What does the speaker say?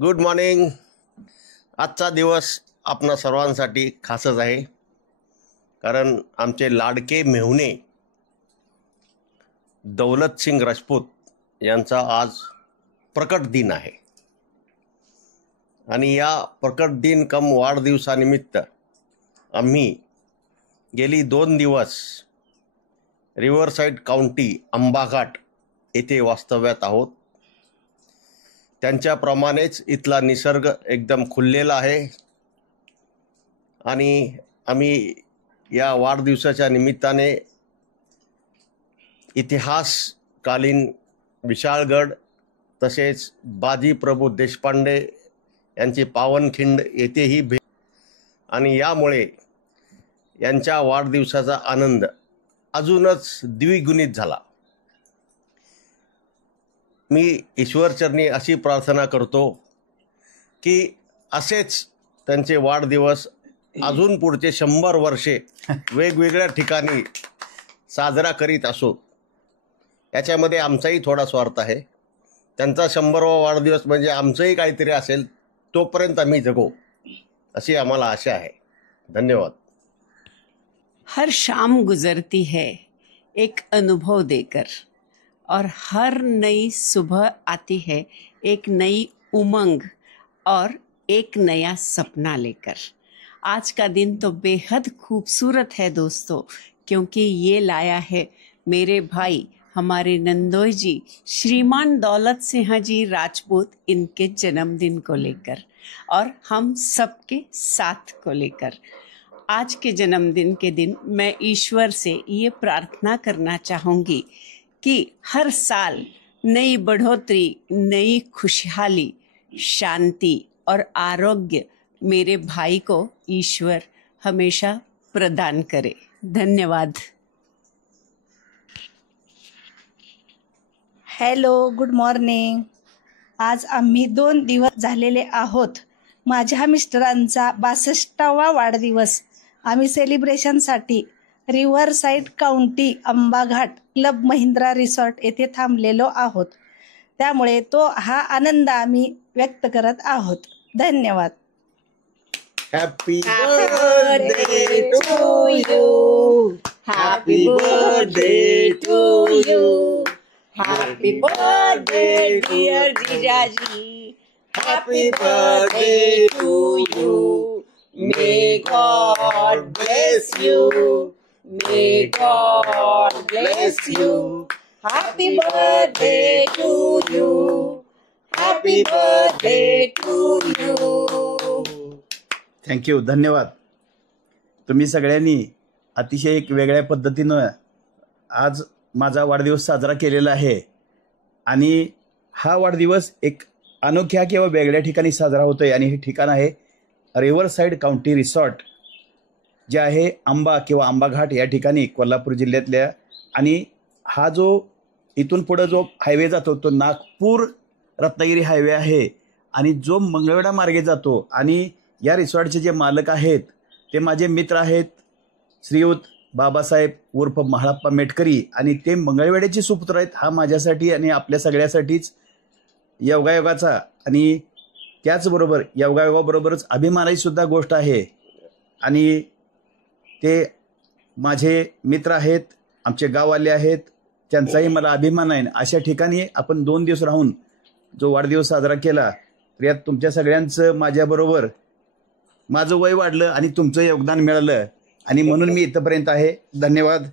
Good morning. आजचा दिवस आपणा सर्वांसाठी खासच आहे, कारण आमचे लाडके मेहुणे दौलत सिंग राजपूत यांचा आज प्रकट दिन आहे. आणि या प्रकट दिन कम वाढदिवसानिमित्त आम्ही गेली 2 दिवस रिव्हरसाईड काउंटी अंबाघाट येथे वास्तव्यात आहोत. त्यांच्याप्रमाणेच इथला निसर्ग एकदम खुललेला आहे आणि आम्ही या वाढदिवसाच्या निमित्ताने इतिहासकालीन विशाळगड तसेच बाजी प्रभू देशपांडे यांची पावनखिंड येथेही भेट आणि यामुळे यांच्या वाढदिवसाचा आनंद अजूनच द्विगुणित झाला. मी ईश्वरचरणी अशी प्रार्थना करतो की असेच त्यांचे वाढदिवस अजून पुढचे 100 वर्षे वेगवेगळ्या ठिकाणी साजरा करीत असो. याच्यामध्ये आमचाही थोडा स्वार्थ आहे. त्यांचा 100वा वाढदिवस म्हणजे आमचंही काहीतरी असेल, तोपर्यंत आम्ही जगू अशी आम्हाला आशा आहे. धन्यवाद. हर शाम गुजरती है एक अनुभव देकर, और हर नई सुबह आती है एक नई उमंग और एक नया सपना लेकर. आज का दिन तो बेहद खूबसूरत है दोस्तों, क्योंकि ये लाया है मेरे भाई हमारे नंदोई जी श्रीमान दौलत सिंह जी राजपूत, इनके जन्मदिन को लेकर और हम सबके साथ को लेकर. आज के जन्मदिन के दिन मैं ईश्वर से ये प्रार्थना करना चाहूँगी कि हर साल नई बढ़ोतरी, नई खुशहाली, शांति और आरोग्य मेरे भाई को ईश्वर हमेशा प्रदान करे. धन्यवाद. Hello, good morning. आज आम्ही 2 दिवस झालेले आहोत. माझ्या मिस्टरांचा 62वा वाढदिवस आम्ही सेलिब्रेशनसाठी Riverside County Ambaghat Club Mahindra resort येथे थांबलेलो आहोत. त्यामुळे हा आनंद आम्ही व्यक्त करत आहोत. धन्यवाद. Happy birthday to you. Happy birthday to you. Happy birthday dear Jijaji. Happy birthday to you. May God bless you. May God bless you. Happy birthday to you. Happy birthday to you. Thank you. धन्यवाद. तुम्ही सगळ्यांनी अतिशय एक वेगळ्या पद्धतीनं आज माझा वाढदिवस साजरा केलेला आहे. आणि हा वाढदिवस एक अनोख्या किंवा वेगळ्या ठिकाणी साजरा होतोय. आणि हे ठिकाण आहे रिव्हरसाईड काउंटी रिसॉर्ट, जे आहे आंबा किंवा आंबाघाट या ठिकाणी कोल्हापूर जिल्ह्यातल्या. आणि हा जो इथून पुढं जो हायवे जातो तो नागपूर रत्नागिरी हायवे आहे आणि जो मंगळवेढा मार्गे जातो. आणि या रिसॉर्टचे जे मालक आहेत ते माझे मित्र आहेत, श्रीयुत बाबासाहेब उर्फ महाळप्पा मेटकरी, आणि ते मंगळवेढ्याचे सुपुत्र आहेत. हा माझ्यासाठी आणि आपल्या सगळ्यासाठीच योगायोगाचा आणि त्याचबरोबर योगायोगाबरोबरच अभिमानाची सुद्धा गोष्ट आहे. आणि ते माझे मित्र आहेत, आमचे गाववाले आहेत, त्यांचाही मला अभिमान आहे. अशा ठिकाणी आपण 2 दिवस राहून जो वाढदिवस साजरा केला, तर यात तुमच्या सगळ्यांचं माझ्याबरोबर माझं वय वाढलं आणि तुमचं योगदान मिळालं, आणि म्हणून मी इथंपर्यंत आहे. धन्यवाद.